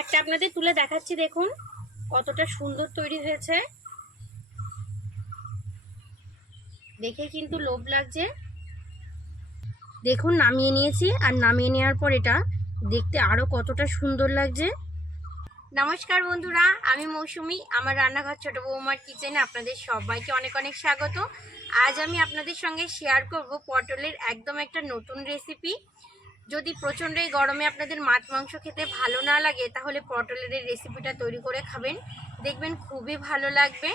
একটা আপনাদের তুলে দেখাচ্ছি, দেখুন। কতটা সুন্দর তৈরি হয়েছে। দেখে কিন্তু লোভ লাগছে। দেখুন, নামিয়ে নিয়েছি, আর নামিয়ে নেওয়ার পর এটা দেখতে আরও কতটা সুন্দর লাগছে। নমস্কার বন্ধুরা, আমি মৌসুমি, আমার রান্নাঘর ছোট বৌমার কিচেনে আপনাদের সবাইকে অনেক অনেক স্বাগত। আজ আমি আপনাদের সঙ্গে শেয়ার করব পটলের একদম একটা নতুন রেসিপি যদি প্রচণ্ড এই গরমে আপনাদের মাছ, মাংস খেতে ভালো না লাগে, তাহলে পটলের এই রেসিপিটা তৈরি করে খাবেন। দেখবেন খুবই ভালো লাগবে।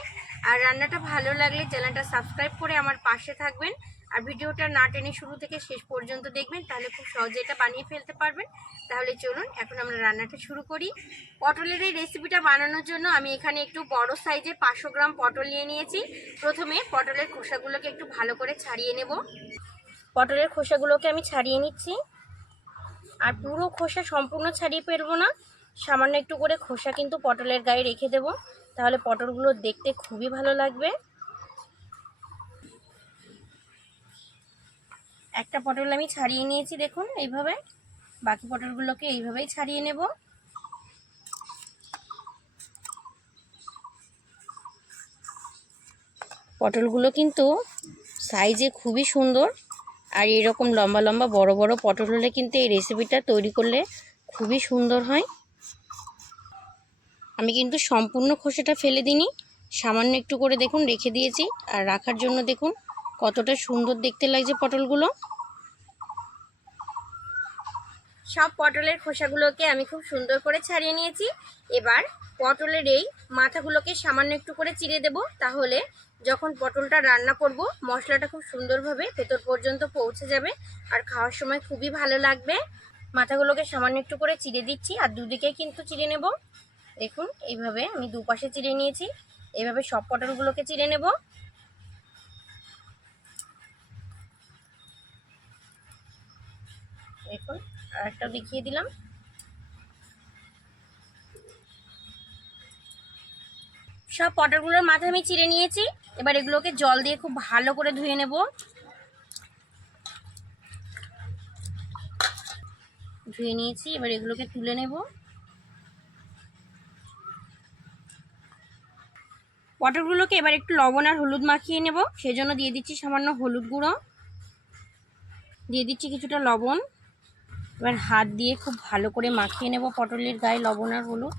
আর রান্নাটা ভালো লাগলে চ্যানেলটা সাবস্ক্রাইব করে আমার পাশে থাকবেন। আর ভিডিওটা না টেনে শুরু থেকে শেষ পর্যন্ত দেখবেন, তাহলে খুব সহজে এটা বানিয়ে ফেলতে পারবেন। তাহলে চলুন, এখন আমরা রান্নাটা শুরু করি। পটলের এই রেসিপিটা বানানোর জন্য আমি এখানে একটু বড় সাইজে পাঁচশো গ্রাম পটল নিয়ে নিয়েছি। প্রথমে পটলের খোসাগুলোকে একটু ভালো করে ছাড়িয়ে নেব। পটলের খোসাগুলোকে আমি ছাড়িয়ে নিচ্ছি। আর পুরো খোসা সম্পূর্ণ ছাড়িয়ে ফেলব না। সামান্য একটু করে খোসা কিন্তু পটলের গায়ে রেখে দেব। তাহলে পটলগুলো দেখতে খুবই ভালো লাগবে। একটা পটল আমি ছাড়িয়ে নিয়েছি দেখুন এইভাবে। বাকি পটলগুলোকে এইভাবেই ছাড়িয়ে নেব। পটলগুলো কিন্তু সাইজে খুবই সুন্দর। আর এরকম লম্বা লম্বা বড় বড় পটল হলে কিন্তু এই রেসিপিটা তৈরি করলে খুবই সুন্দর হয়। আমি কিন্তু সম্পূর্ণ খোসাটা ফেলে দিইনি। সামান্য একটু করে দেখুন, রেখে দিয়েছি। আর রাখার জন্য দেখুন, কতটা সুন্দর দেখতে লাগছে পটলগুলো। সব পটলের খোসাগুলোকে আমি খুব সুন্দর করে ছাড়িয়ে নিয়েছি। এবার পটলের এই মাথাগুলোকে সামান্য একটু করে চিড়ে দেব, তাহলে যখন পটলটা রান্না করব, মশলাটা খুব সুন্দরভাবে ভেতর পর্যন্ত পৌঁছে যাবে আর খাওয়ার সময় খুবই ভালো লাগবে। মাথাগুলোকে সামান্য একটু করে চিড়ে দিচ্ছি আর দুদিকে কিন্তু চিড়ে নেব। দেখুন, এইভাবে আমি দুপাশে চিড়ে নিয়েছি। এইভাবে সব পটলগুলোকে চিড়ে নেব। দেখুন আর একটা দেখিয়ে দিলাম। সব পটলগুলোর মাথা আমি চিড়ে নিয়েছি। এবার এগুলোকে জল দিয়ে খুব ভালো করে ধুয়ে নেব। ধুয়ে নিয়েছি, এবার এগুলোকে তুলে নেব। পটলগুলোকে এবার একটু লবণ আর হলুদ মাখিয়ে নেব। সেজন্য দিয়ে দিচ্ছি সামান্য হলুদ গুঁড়ো। দিয়ে দিচ্ছি কিছুটা লবণ। এবার হাত দিয়ে খুব ভালো করে মাখিয়ে নেব পটলের গায়ে লবণ আর হলুদ।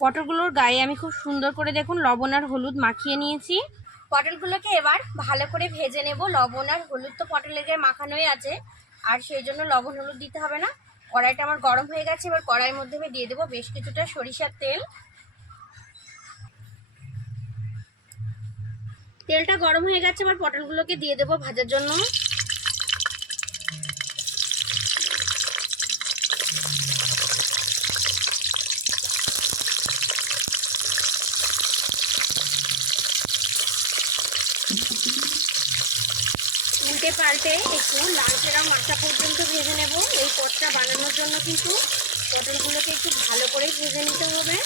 পটলগুলোর গায়ে আমি খুব সুন্দর করে দেখুন লবণ আর হলুদ মাখিয়ে নিয়েছি। পটলগুলোকে এবার ভালো করে ভেজে নেব। লবণ আর হলুদ তো পটলের গায়ে মাখানোই আছে। আর সেই জন্য লবণ হলুদ দিতে হবে না। কড়াইটা আমার গরম হয়ে গেছে, এবার কড়াইয়ের মধ্যে আমি দিয়ে দেবো বেশ কিছুটা সরিষার তেল। তেলটা গরম হয়ে গেছে, এবার পটলগুলোকে দিয়ে দেবো ভাজার জন্য। উল্টে পাল্টে একটু লালচেরা মাথা পর্যন্ত ভেজে নেব। এই পদটা বানানোর জন্য কিন্তু পটলগুলোকে একটু ভালো করে ভেজে নিতে হবে।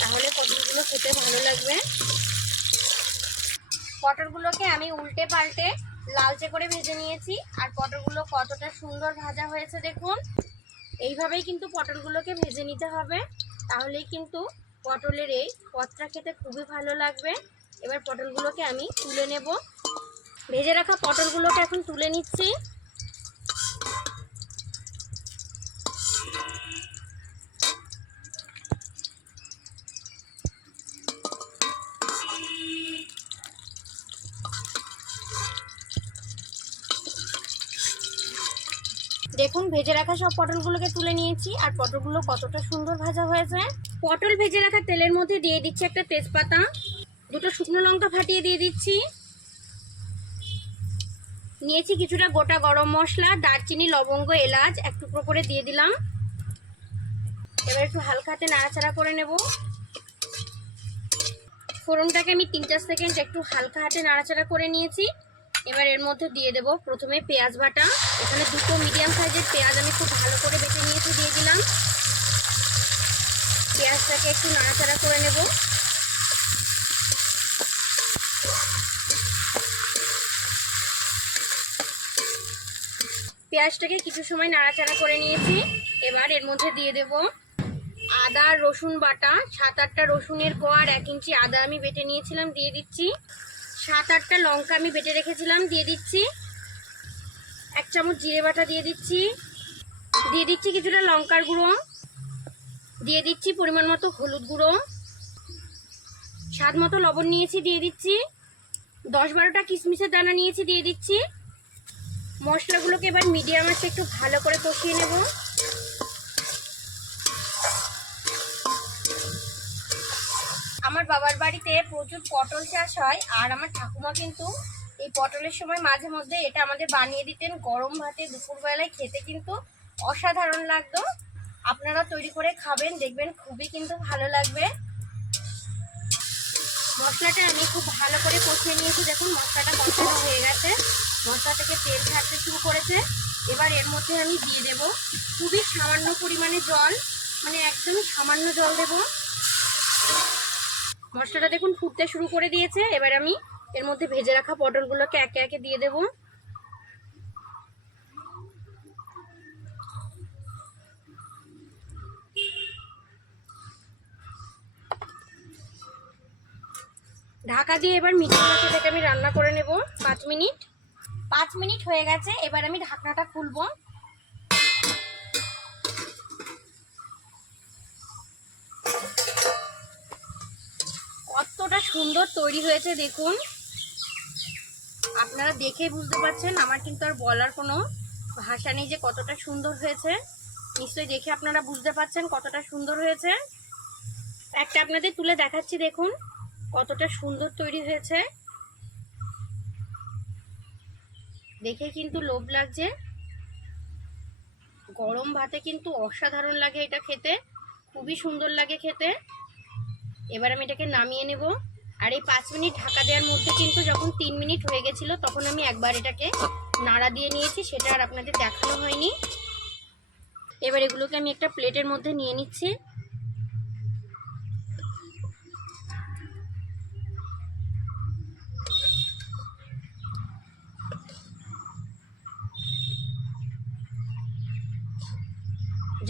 তাহলে পটলগুলো খেতে ভালো লাগবে। পটলগুলোকে আমি উল্টে পাল্টে লালচে করে ভেজে নিয়েছি। আর পটলগুলো কতটা সুন্দর ভাজা হয়েছে দেখুন। এইভাবেই কিন্তু পটলগুলোকে ভেজে নিতে হবে। তাহলেই কিন্তু পটলের এই পদটা খেতে খুবই ভালো লাগবে। এবার পটলগুলোকে আমি তুলে নেব। ভেজে রাখা পটলগুলোকে এখন তুলে নিচ্ছি। দেখুন, ভেজে রাখা সব পটলগুলোকে তুলে নিয়েছি, আর পটলগুলো কতটা সুন্দর ভাজা হয়েছে। পটল ভেজে রাখা তেলের মধ্যে দিয়ে দিচ্ছি একটা তেজপাতা। দুটো শুকনো লঙ্কা ফাটিয়ে দিয়ে দিচ্ছি। নিয়েছি কিছুটা গোটা গরম মশলা, দারচিনি, লবঙ্গ, এলাচ, এক টুকরো করে দিয়ে দিলাম। এবার একটু হালকা হাতে নাড়াচাড়া করে নেব। ফোড়নটাকে আমি তিন চার সেকেন্ড একটু হালকা হাতে নাড়াচাড়া করে নিয়েছি। এবার এর মধ্যে দিয়ে দেব প্রথমে পেঁয়াজ বাটা। এখানে দুটো মিডিয়াম সাইজের পেঁয়াজ আমি খুব ভালো করে বেটে নিয়েছি, দিয়ে দিলাম। পেঁয়াজটাকে একটু নাড়াচাড়া করে নেব। পেঁয়াজটাকে কিছু সময় নাড়াচাড়া করে নিয়েছি। এবার এর মধ্যে দিয়ে দেব আদা, রসুন বাটা। সাত আটটা রসুনের কোয়ার এক ইঞ্চি আদা আমি বেটে নিয়েছিলাম, দিয়ে দিচ্ছি। সাত আটটা লঙ্কা আমি বেটে রেখেছিলাম, দিয়ে দিচ্ছি। এক চামচ জিরে বাটা দিয়ে দিচ্ছি। দিয়ে দিচ্ছি কিছুটা লঙ্কার গুঁড়ো। দিয়ে দিচ্ছি পরিমাণ মতো হলুদ গুঁড়ো। স্বাদ মতো লবণ নিয়েছি, দিয়ে দিচ্ছি। দশ বারোটা কিশমিশের দানা নিয়েছি, দিয়ে দিচ্ছি। মশলাগুলোকে এবার মিডিয়াম আছে একটু ভালো করে কষিয়ে নেব। আমার বাবার বাড়িতে প্রচুর পটল চাষ হয়, আর আমার ঠাকুমা কিন্তু এই পটলের সময় মাঝে মধ্যে এটা আমাদের বানিয়ে দিতেন। গরম ভাতে দুপুরবেলায় খেতে কিন্তু অসাধারণ লাগতো। আপনারা তৈরি করে খাবেন, দেখবেন খুবই কিন্তু ভালো লাগবে। মশলাটা আমি খুব ভালো করে কষিয়ে নিয়েছি, দেখুন মশলাটা কষানো হয়ে গেছে। মশলা থেকে তেল ছাড়তে শুরু করেছে। এবার এর মধ্যে আমি দিয়ে দেব খুবই সামান্য পরিমাণে জল মানে একদমই সামান্য জল দেব। মশলাটা দেখুন ফুটতে শুরু করে দিয়েছে, এবার আমি এর মধ্যে ভেজে রাখা পটলগুলোকে একে একে দিয়ে দেব। ঢাকা দিয়ে এবার মিডিয়াম আঁচে থেকে আমি রান্না করে নেব পাঁচ মিনিট। পাঁচ মিনিট হয়ে গেছে, এবার আমি ঢাকনাটা খুলবো। কতটা সুন্দর তৈরি হয়েছে, দেখুন। আপনারা দেখে বুঝতে পারছেন, আমার কিন্তু আর বলার কোনো ভাষা নেই যে কতটা সুন্দর হয়েছে। নিশ্চয়ই দেখে আপনারা বুঝতে পারছেন কতটা সুন্দর হয়েছে। একটা আপনাদের তুলে দেখাচ্ছি, দেখুন, কতটা সুন্দর তৈরি হয়েছে। দেখে কিন্তু লোভ লাগছে। গরম ভাতে কিন্তু অসাধারণ লাগে এটা খেতে। খুবই সুন্দর লাগে খেতে। এবার আমি এটাকে নামিয়ে নেব। আর এই পাঁচ মিনিট ঢাকা দেওয়ার মধ্যে কিন্তু যখন তিন মিনিট হয়ে গেছিল, তখন আমি একবার এটাকে নাড়া দিয়ে নিয়েছি, সেটা আর আপনাদের দেখানো হয়নি। এবার এগুলোকে আমি একটা প্লেটের মধ্যে নিয়ে নিচ্ছি।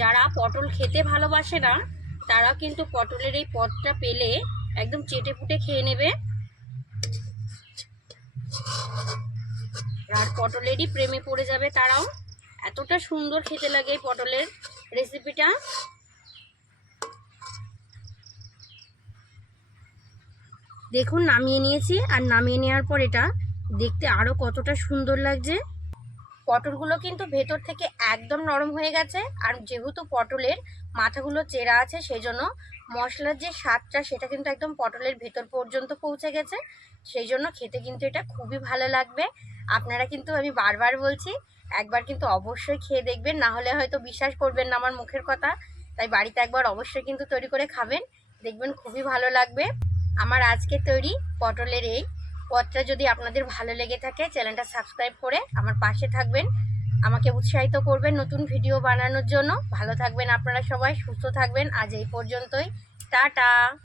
যারা পটল খেতে ভালোবাসে না, তারা কিন্তু পটলের এই পদটা পেলে একদম চেটে ফুটে খেয়ে নেবে। আর পটলেরই প্রেমে পড়ে যাবে তারাও। এতটা সুন্দর খেতে লাগে এই পটলের রেসিপিটা দেখুন, নামিয়ে নিয়েছি, আর নামিয়ে নেওয়ার পর এটা দেখতে আরও কতটা সুন্দর লাগছে। পটলগুলো কিন্তু ভেতর থেকে একদম নরম হয়ে গেছে। আর যেহেতু পটলের মাথাগুলো চেরা আছে সেই জন্য মশলার যে স্বাদটা, সেটা কিন্তু একদম পটলের ভেতর পর্যন্ত পৌঁছে গেছে। সেই জন্য খেতে কিন্তু এটা খুবই ভালো লাগবে। আপনারা কিন্তু, আমি বারবার বলছি, একবার কিন্তু অবশ্যই খেয়ে দেখবেন। না হলে হয়তো বিশ্বাস করবেন না আমার মুখের কথা। তাই বাড়িতে একবার অবশ্যই কিন্তু তৈরি করে খাবেন। দেখবেন খুবই ভালো লাগবে। আমার আজকে তৈরি পটলের এই পথটা যদি আপনাদের ভালো লেগে থাকে, চ্যানেলটা সাবস্ক্রাইব করে আমার পাশে থাকবেন। আমাকে উৎসাহিত করবেন নতুন ভিডিও বানানোর জন্য। ভালো থাকবেন আপনারা সবাই, সুস্থ থাকবেন। আজ এই পর্যন্তই। টাটা!